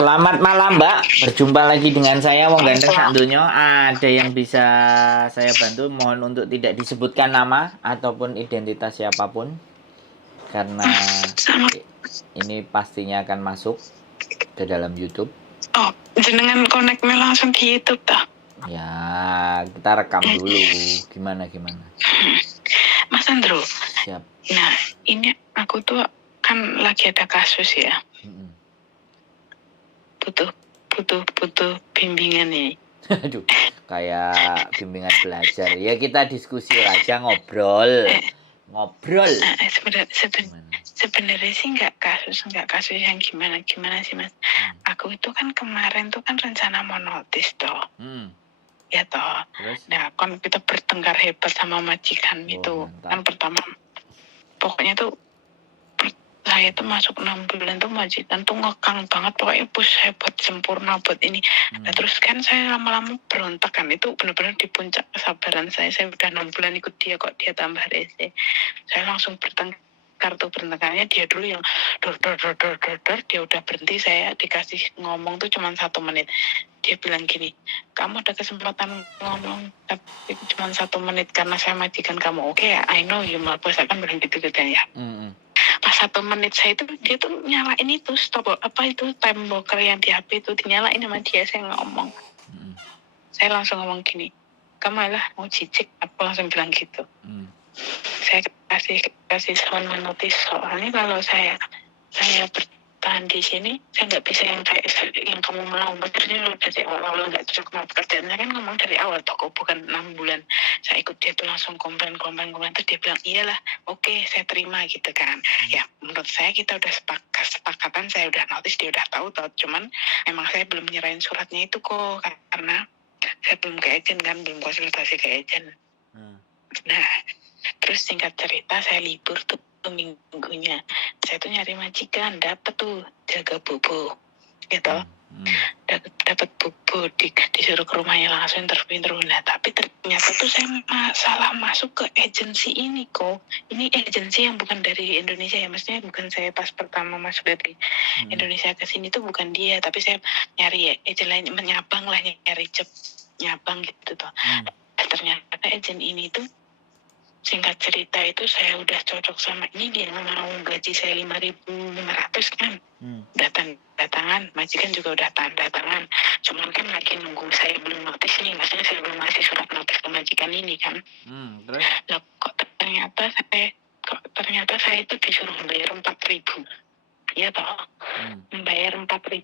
Selamat malam Mbak, berjumpa lagi dengan saya Wong Ganteng Sak Donya. Ada yang bisa saya bantu? Mohon untuk tidak disebutkan nama ataupun identitas siapapun, karena ini pastinya akan masuk ke dalam YouTube. Oh, jenengan koneknya langsung di YouTube dah. Ya, kita rekam dulu. Gimana? Mas Andro. Siap. Nah, ini aku tuh kan lagi ada kasus ya. Butuh bimbingan nih. Aduh, kayak bimbingan belajar. Ya kita diskusi aja, ngobrol. Sebenarnya sih nggak kasus yang gimana sih Mas. Aku itu kan kemarin tuh kan rencana mau notis toh. Ya toh. Terus? Nah, kan kita bertengkar hebat sama majikan itu. Mantap. Kan pertama pokoknya tuh saya tuh masuk 6 bulan tuh majikan tuh ngekang banget, pokoknya hebat sempurna buat ini. Nah terus kan saya lama-lama berontak kan, itu benar-benar di puncak kesabaran saya udah 6 bulan ikut dia kok dia tambah rese. Saya langsung bertengkarnya dia dulu yang dor, dia udah berhenti, saya dikasih ngomong tuh cuma 1 menit. Dia bilang gini, kamu ada kesempatan ngomong tapi cuma 1 menit karena saya majikan kamu. Oke, I know you, bos akan berhenti gitu ya. Pas 1 menit saya itu dia tuh nyalain itu time blocker yang di HP itu dinyalain sama dia. Saya ngomong, saya langsung ngomong gini, kamu lah mau cicik, aku langsung bilang gitu. Saya kasih soal notis, soalnya kalau saya bertahan di sini, saya nggak bisa yang kayak yang kamu mau. Maksudnya lo dari awal nggak cocok sama pekerjaannya, kan ngomong dari awal toko bukan 6 bulan. Saya ikut dia tuh langsung komplain, terus dia bilang iyalah, oke, saya terima gitu kan. Ya menurut saya kita udah sepakatan, saya udah notis, dia udah tahu, cuman emang saya belum nyerahin suratnya itu kok, karena saya belum ke agent kan, belum konsultasi ke agent. Nah terus singkat cerita saya libur tuh minggunya, saya tuh nyari majikan, dapet tuh jaga bobo gitu. Dapat bobo, disuruh ke rumahnya langsung interview. Nah tapi ternyata tuh saya salah masuk ke agensi ini kok. Ini agensi yang bukan dari Indonesia ya, maksudnya bukan saya pas pertama masuk dari Indonesia ke sini tuh bukan dia, tapi saya nyari agen lain, menyabang lah, nyari job nyabang gitu tuh. Ternyata agen ini tuh singkat cerita itu saya udah cocok sama ini, dia mau gaji saya 5.500 kan. Datangan majikan juga udah tanda tangan, cuman kan lagi nunggu saya belum notis nih, maksudnya saya belum ngasih surat notis ke majikan ini kan. Terus? Nah, kok ternyata saya itu disuruh bayar 4.000, ya toh. Membayar 4.000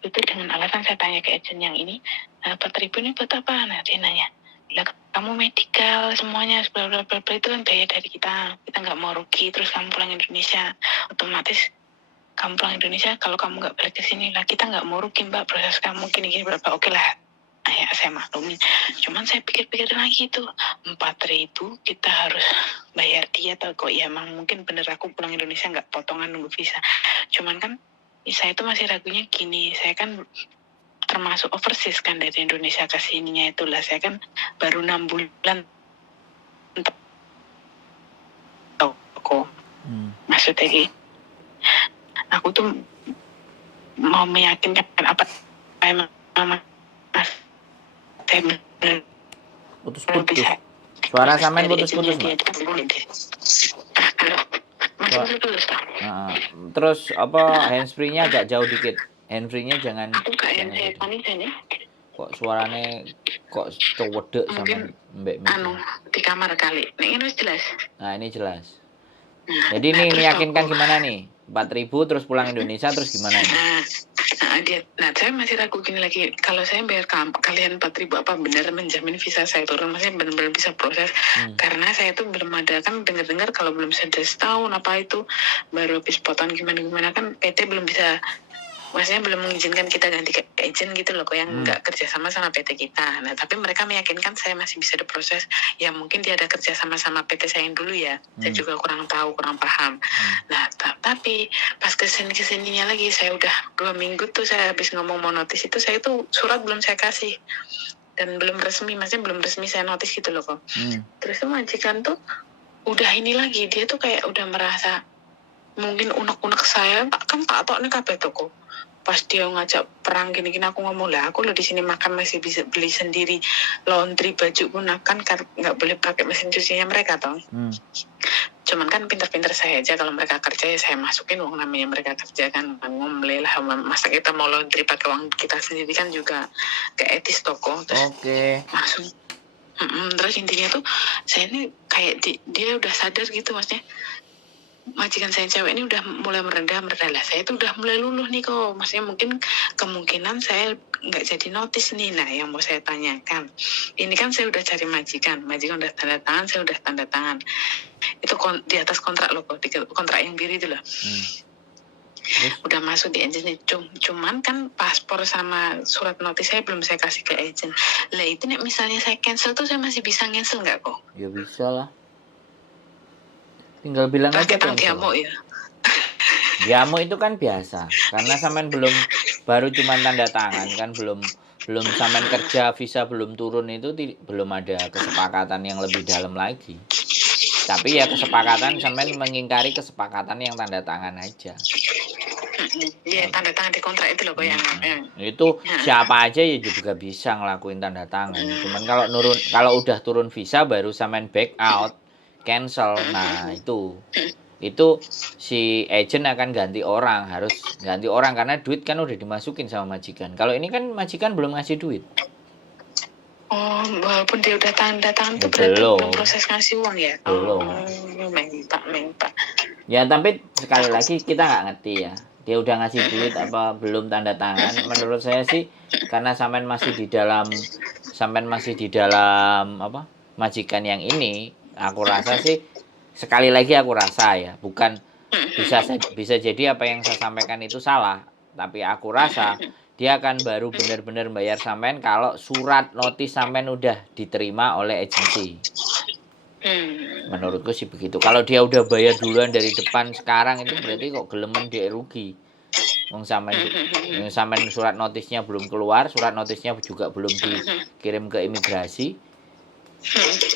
itu dengan alasan saya tanya ke agent yang ini, 4.000 ini buat apa? Nah dia nanya, lah kamu medical semuanya bla bla bla itu kan biaya dari kita nggak mau rugi, terus kamu pulang Indonesia, otomatis kamu pulang Indonesia, kalau kamu nggak balik ke sini lah kita nggak mau rugi mbak, proses kamu gini berapa. Oke lah, ya saya maklumin. Cuman saya pikir-pikir lagi tuh 4.000 kita harus bayar dia, atau kok ya emang mungkin bener aku pulang Indonesia nggak potongan nunggu visa. Cuman kan saya itu masih ragunya gini, saya kan termasuk overseas kan dari Indonesia ke sininya, itulah saya kan baru 6 bulan toko. Maksudnya gitu, aku tuh mau meyakinkan apa emang saya bener putus. Suara sampean putus-putus mbak. Terus apa, handsfree-nya agak jauh dikit. Handsfree-nya jangan. Aku gak handsfree ya. Kok suaranya kok cowedek sama Mbak Mika. Di kamar kali. Ini jelas. Nah ini jelas. Jadi ini meyakinkan gimana nih? 4.000 terus pulang Indonesia terus gimana nih? Nah saya masih ragu gini lagi, kalau saya bayar kalian 4.000 apa benar menjamin visa saya turun, maksudnya benar-benar bisa proses. Karena saya tuh belum ada, kan dengar-dengar kalau belum sudah setahun apa itu baru habis potong gimana kan PT belum bisa, maksudnya belum mengizinkan kita ganti ke agent gitu loh, kok yang nggak kerja sama PT kita. Nah tapi mereka meyakinkan saya masih bisa diproses. Ya mungkin dia ada kerja sama PT saya yang dulu ya. Saya juga kurang tahu, kurang paham. Nah tapi pas kesininya lagi, saya udah 2 minggu tuh saya habis ngomong mau notis itu, saya tuh surat belum saya kasih dan belum resmi, maksudnya belum resmi saya notis gitu loh kok. Terus tuh majikan tuh udah ini lagi, dia tuh kayak udah merasa mungkin unek-unek saya, kan tak tok nih kabeh toko. pas dia ngajak perang gini-gini aku ngomong lah aku lo di sini makan masih bisa beli sendiri, laundry baju pun akan nggak boleh pakai mesin cucinya mereka toh. Cuman kan pinter-pinter saya aja kalau mereka kerja ya saya masukin uang namanya mereka kerja kan ngomel lah, masa kita mau laundry pakai uang kita sendiri kan juga gak etis toko. Terus masuk. Terus intinya tuh saya ini kayak dia udah sadar gitu maksudnya majikan saya cewek ini udah mulai merendah lah, saya tuh udah mulai luluh nih kok, maksudnya mungkin kemungkinan saya nggak jadi notice nih. Nah yang mau saya tanyakan ini kan saya udah cari majikan udah tanda tangan, saya udah tanda tangan itu di atas kontrak loh kok, di kontrak yang biru itu loh. Udah masuk di agent, cuman kan paspor sama surat notis saya belum saya kasih ke agent lah. Itu nih misalnya saya cancel tuh saya masih bisa cancel nggak kok? Ya bisa lah, tinggal bilang aja cancel. Diamuk ya. Diamuk itu kan biasa karena sampean baru cuman tanda tangan kan, belum sampean kerja visa belum turun, itu belum ada kesepakatan yang lebih dalam lagi. Tapi ya kesepakatan sampean mengingkari kesepakatan yang tanda tangan aja. Iya, tanda tangan di kontrak itu loh kok yang itu siapa aja ya juga bisa ngelakuin tanda tangan. Cuman kalau udah turun visa baru sampean back out, cancel. Nah, itu si agent akan ganti orang, harus ganti orang karena duit kan udah dimasukin sama majikan. Kalau ini kan majikan belum ngasih duit. Oh, walaupun dia udah tanda tangan tuh belum proses ngasih uang ya? Belum. Minta. Ya, tapi sekali lagi kita nggak ngerti ya. Dia udah ngasih duit apa belum tanda tangan. Menurut saya sih karena sampean masih di dalam apa? Majikan yang ini, aku rasa sih sekali lagi aku rasa ya, bukan bisa jadi apa yang saya sampaikan itu salah, tapi aku rasa dia akan baru benar-benar bayar sampean kalau surat notis sampean udah diterima oleh agensi. Menurutku sih begitu. Kalau dia udah bayar duluan dari depan sekarang itu berarti kok gelemen dia rugi. Wong sampean surat notisnya belum keluar, surat notisnya juga belum dikirim ke imigrasi.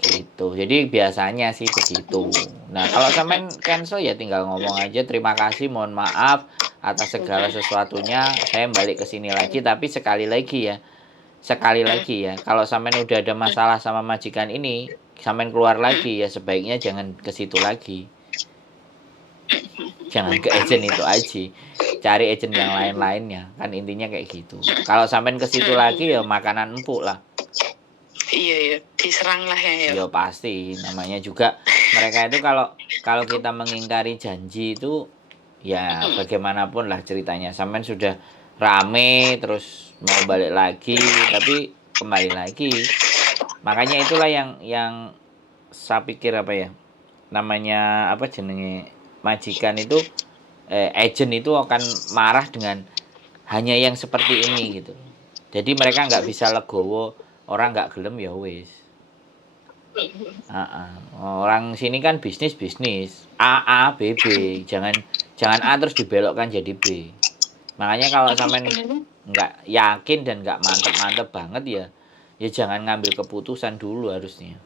Gitu. Jadi biasanya sih begitu. Nah, kalau sampean cancel ya tinggal ngomong aja terima kasih, mohon maaf atas segala sesuatunya, saya balik ke sini lagi. Tapi sekali lagi ya, kalau sampean udah ada masalah sama majikan ini, sampean keluar lagi ya sebaiknya jangan ke situ lagi. Jangan ke agent itu aja. Cari agent yang lain-lainnya. Kan intinya kayak gitu. Kalau sampean ke situ lagi ya makanan empuk lah. Iya, diserang lah ya. Ya pasti, namanya juga mereka itu kalau kita mengingkari janji itu ya bagaimanapun lah ceritanya. Sampean sudah rame terus mau balik lagi tapi kembali lagi. Makanya itulah yang saya pikir apa ya? Namanya apa jenenge majikan itu agent itu akan marah dengan hanya yang seperti ini gitu. Jadi mereka nggak bisa legowo, orang nggak gelem ya wis. Orang sini kan bisnis A B B, jangan A terus dibelokkan jadi B. Makanya kalau sampean nggak yakin dan nggak mantep banget ya jangan ngambil keputusan dulu harusnya.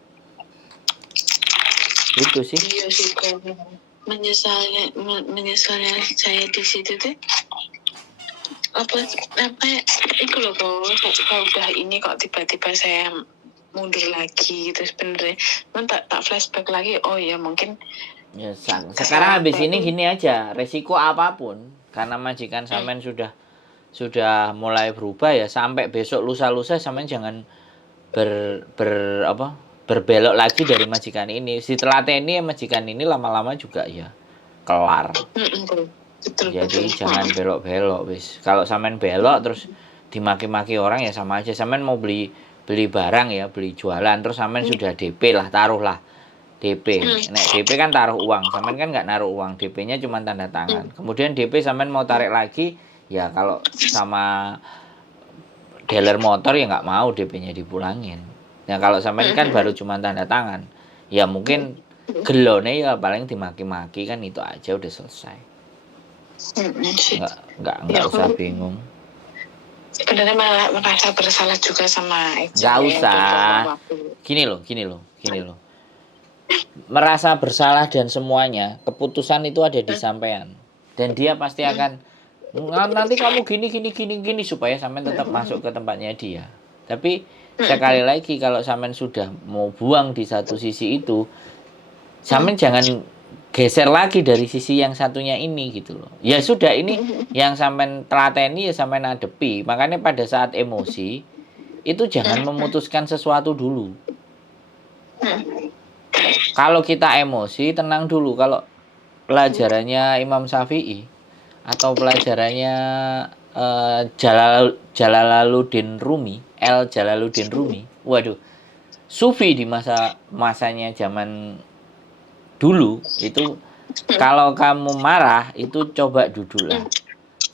Itu sih. Iya sih, menyesalnya saya di situ tuh apa itu loh kok kalau udah ini kok tiba-tiba saya mundur lagi terus bener tak flashback lagi, oh ya mungkin ya sekarang habis ini gini aja, resiko apapun karena majikan sampean sudah mulai berubah ya, sampai besok lusa sampean jangan berbelok lagi dari majikan ini. Setelah ini majikan ini lama-lama juga ya kelar. Jadi jangan belok-belok wis. Kalau sampean belok terus dimaki-maki orang ya sama aja. Sampean mau beli barang ya, beli jualan terus sampean sudah DP lah, taruhlah DP. Nek DP kan taruh uang, sampean kan nggak naruh uang, DP-nya cuma tanda tangan. Kemudian DP sampean mau tarik lagi, ya kalau sama dealer motor ya nggak mau DP-nya dipulangin. Nah kalau sampean kan baru cuma tanda tangan, ya mungkin gelone ya paling dimaki-maki kan, itu aja udah selesai. Nggak usah bingung. Sebenarnya malah merasa bersalah juga sama nggak usah. Gini loh. Merasa bersalah dan semuanya keputusan itu ada di sampean. Dan dia pasti akan Nanti kamu gini supaya sampean tetap masuk ke tempatnya dia. Tapi sekali lagi kalau sampean sudah mau buang di satu sisi itu, sampean jangan geser lagi dari sisi yang satunya ini gitu loh. Ya sudah, ini yang sampean telateni ya sampean adepi. Makanya pada saat emosi itu jangan memutuskan sesuatu dulu. Kalau kita emosi tenang dulu. Kalau pelajarannya Imam Syafi'i atau pelajarannya Jalaluddin Rumi, Jalaluddin Rumi. Waduh, sufi di masanya zaman dulu itu, kalau kamu marah itu coba duduklah.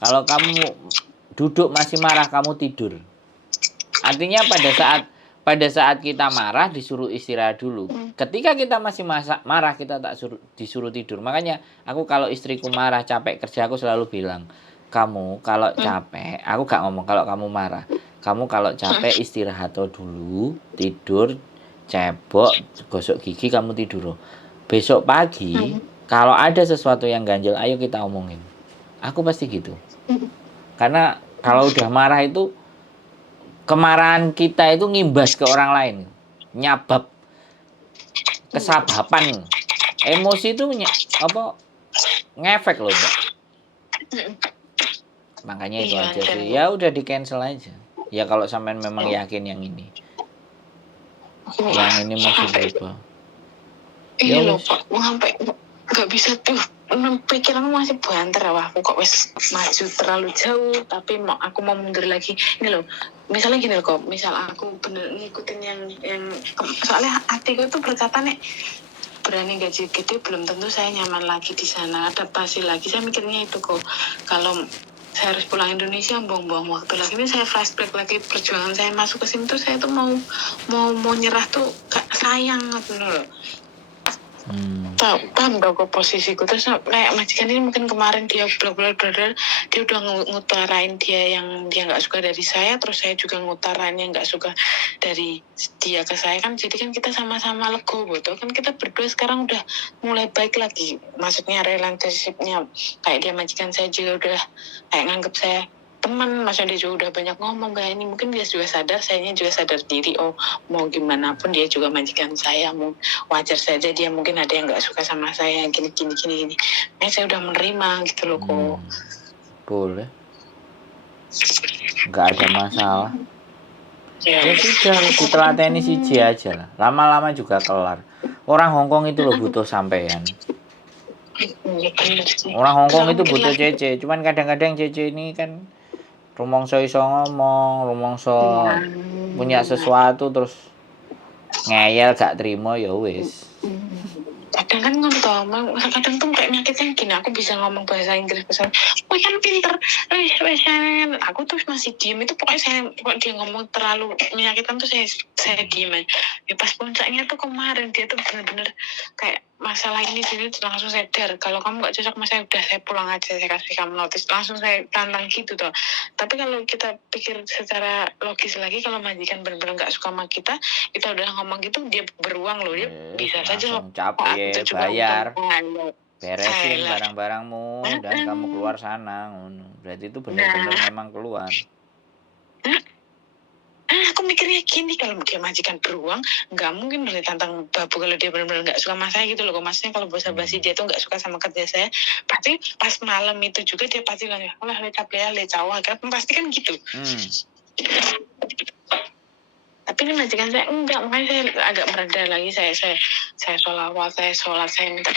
Kalau kamu duduk masih marah, kamu tidur. Artinya pada saat kita marah disuruh istirahat dulu. Ketika kita masih marah, kita tak disuruh tidur. Makanya aku kalau istriku marah, capek kerja, aku selalu bilang, kamu kalau capek, aku gak ngomong kalau kamu marah, kamu kalau capek istirahat dulu, tidur, cebok, gosok gigi, kamu tidur. Besok pagi kalau ada sesuatu yang ganjel, ayo kita omongin. Aku pasti gitu. Karena kalau udah marah itu, kemarahan kita itu ngimbas ke orang lain, nyabab kesabapan. Emosi itu ngefek loh, Mbak. Makanya itu aja sih. Ya udah di cancel aja. Ya kalau sampean memang yakin yang ini. Yang ini masih berubah. Iya loh Pak, sampai nggak bisa tuh. Pikiranku masih banter, wah aku kok wes maju terlalu jauh, tapi aku mau mundur lagi. Ini loh, misalnya gini loh kok, misal aku bener ngikutin yang soalnya hatiku itu berkata nih, berani gaji gede belum tentu saya nyaman lagi di sana, adaptasi lagi. Saya mikirnya itu kok, kalau saya harus pulang Indonesia, buang-buang waktu lagi. Ini saya flashback lagi perjuangan saya masuk ke sini tuh, saya tuh mau nyerah tuh sayang gitu loh. Paham gak kok posisiku. Terus kayak majikan ini mungkin kemarin dia blok-blok dia udah ngutarain dia yang dia nggak suka dari saya, terus saya juga ngutarain yang nggak suka dari dia ke saya, kan jadi kan kita sama-sama legowo gitu kan, kita berdua sekarang udah mulai baik lagi, maksudnya relationship-nya. Kayak dia majikan saya juga udah kayak nganggep saya teman, masa dia juga udah banyak ngomong kayak ini, mungkin dia juga sadar, sayanya juga sadar diri, oh mau gimana pun dia juga majikan saya, mau wajar saja dia mungkin ada yang nggak suka sama saya gini. Nah, saya udah menerima gitu loh kok. Boleh, nggak ada masalah. Ya sudah, ditelateni siji aja lah, lama-lama juga kelar. Orang Hongkong itu loh butuh sampean. Orang Hongkong itu butuh Cece, cuman kadang-kadang Cece ini kan rumongso iso ngomong, rumongso punya sesuatu terus ngeyel gak terima, ya wis. Kadang kan ngomong, kadang tuh kayak nyakitnya gini, aku bisa ngomong bahasa Inggris, wah kan pinter, aku tuh masih diem. Itu pokoknya saya, kok dia ngomong terlalu menyakitkan tuh saya diem aja. Ya pas puncaknya tuh kemarin, dia tuh bener-bener kayak masalah ini sini langsung sadar, kalau kamu gak cocok sama saya, udah saya pulang aja, saya kasih kamu notis, langsung saya tantang gitu tuh. Tapi kalau kita pikir secara logis lagi, kalau majikan bener-bener gak suka sama kita udah ngomong gitu, dia beruang loh, dia bisa saja capek bayar, beresin barang-barangmu dan kamu keluar sana. Berarti itu benar-benar memang keluar. Aku mikirnya gini, kalau dia majikan beruang, nggak mungkin dari tantang babu kalau dia benar-benar nggak suka sama saya gitu loh. Maksudnya kalau basa-basi dia tuh nggak suka sama kerja saya, pasti pas malam itu juga dia pasti bilang, wah lecawa kan, pasti kan gitu. Tapi ini majikan saya enggak, makanya saya agak mereda lagi. Saya sholawat, saya sholat, saya minta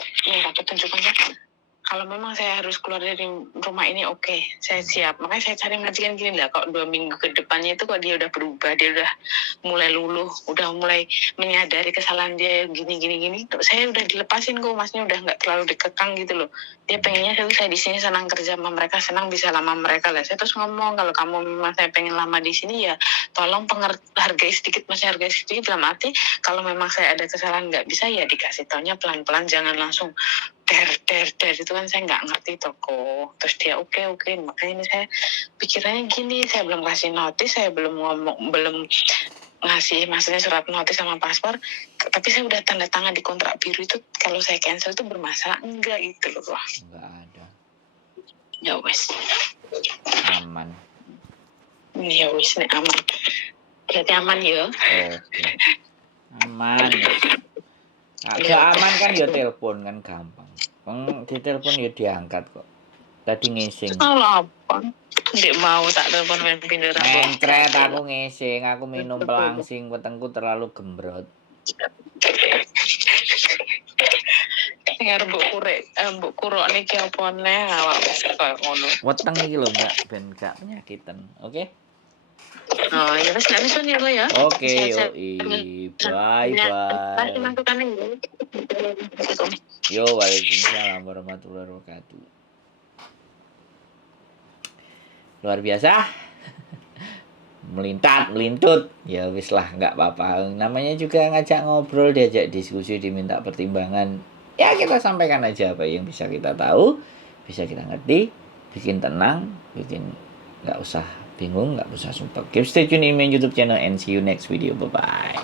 petunjuknya. Kalau memang saya harus keluar dari rumah ini, oke, saya siap. Makanya saya cari majikan gini lah, kok 2 minggu ke depannya itu kok dia udah berubah, dia udah mulai luluh, udah mulai menyadari kesalahan dia gini. Saya udah dilepasin kok, masnya udah nggak terlalu dikekang gitu loh. Dia pengennya saya di sini senang kerja sama mereka, senang bisa lama mereka lah. Saya terus ngomong, kalau kamu memang saya pengen lama di sini ya, tolong hargai sedikit, masnya hargai sedikit, dalam arti kalau memang saya ada kesalahan nggak bisa ya dikasih taunya pelan-pelan, jangan langsung der itu kan saya nggak ngerti toko. Terus dia oke, makanya ini saya pikirannya gini, saya belum kasih notis, saya belum ngasih maksudnya surat notis sama paspor, tapi saya udah tanda tangan di kontrak biru itu, kalau saya cancel itu bermasalah enggak gitu loh. Enggak ada. Ya wes. aman. Ya wis nek aman. Berarti aman ya. Oke. Aman. Gak aman kan ya telepon kan gampang. Ditelepon ya diangkat kok. Tadi ngising. Kalau apa? Ndek mau tak telepon main pindah Mencret aku ngising, aku minum pelangsing, wetengku terlalu gembrot. Dengar mbok kurok niki apa neh awak wis koyo ngono. Weteng iki lho, Mbak, ben gak penyakitan. Oke? Oh, ya wis nek wis ya lo ya. Oke, yoi. Bye bye. Yo, waalaikumsalam warahmatullahi wabarakatuh. Luar biasa. Melintut. Ya wis lah, nggak apa-apa. Namanya juga ngajak ngobrol, diajak diskusi, diminta pertimbangan. Ya kita sampaikan aja apa yang bisa kita tahu, bisa kita ngerti, bikin tenang, bikin nggak usah bingung, nggak usah sumpah. Keep stay tune in my YouTube channel and see you next video. Bye bye.